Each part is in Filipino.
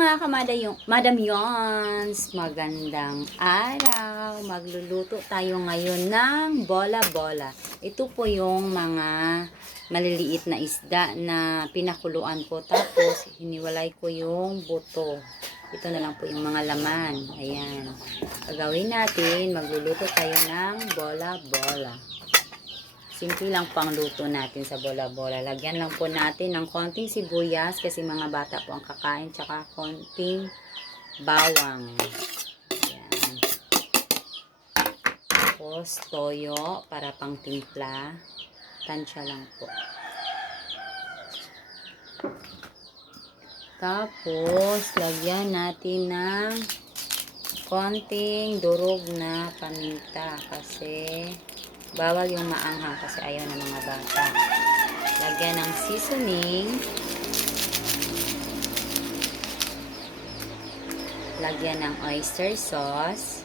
mga Madam Yons, magandang araw. Magluluto tayo ngayon ng bola-bola. Ito po yung mga maliliit na isda na pinakuluan ko. Tapos, hiniwalay ko yung buto. Ito na lang po yung mga laman. Ayan. Gagawin natin, magluluto tayo ng bola-bola. Simple lang pang luto natin sa bola-bola. Lagyan lang po natin ng konting sibuyas kasi mga bata po ang kakain. Tsaka konting bawang. Ayan. Tapos toyo para pang timpla. Tansya lang po. Tapos lagyan natin ng konting durog na paminta kasi bawal yung maanghang kasi ayaw ng mga bata. Lagyan ng seasoning. Lagyan ng oyster sauce.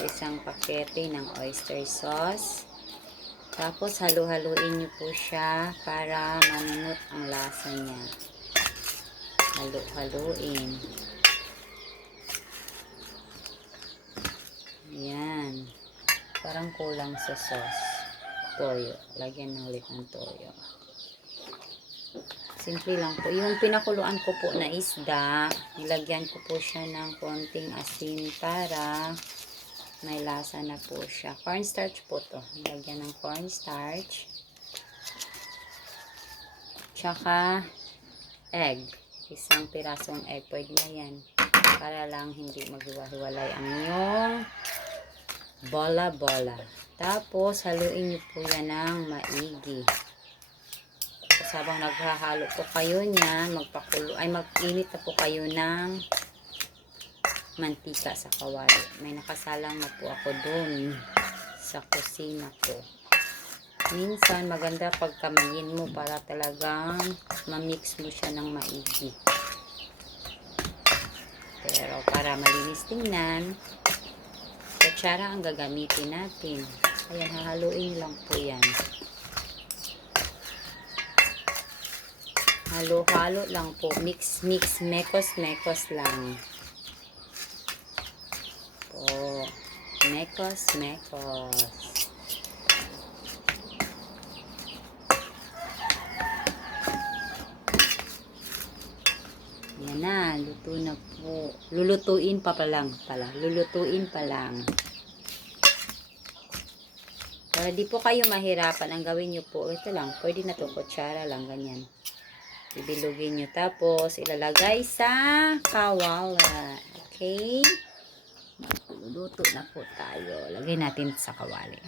Isang pakete ng oyster sauce. Tapos halu-haluin nyo po siya para manunot ang lasa niya. Halu-haluin. Ayan. Parang kulang sa sauce. Toyo. Lagyan na ulit ng toyo. Simple lang po. Yung pinakuluan ko po na isda, nilagyan ko po siya ng konting asin para may lasa na po siya. Cornstarch po to. Nilagyan ng cornstarch. Tsaka egg. Isang pirasong egg. Pwede na yan. Para lang hindi maghiwa-hiwalay ang inyong bola-bola. Tapos, haluin nyo po yan ng maigi. Tapos, habang naghahalo po kayo niyan, mag-init na po kayo ng mantika sa kawali. May nakasalang na po ako dun sa kusina ko. Minsan, maganda pagkamayin mo para talagang ma-mix mo siya ng maigi. Pero, para malinis tingnan, kutsara ang gagamitin natin. Ayan, hahaluin lang po yan. Halo-halo lang po. Mix, mekos lang. Po. Mekos. Yan na, luto na po. Lulutuin pa lang. Lulutuin pa lang. Para di po kayo mahirapan, ang gawin nyo po, ito lang, pwede na to, kutsara lang, ganyan. Ibilugin nyo, tapos ilalagay sa kawali. Okay? Magluluto na po tayo. Lagay natin sa kawali.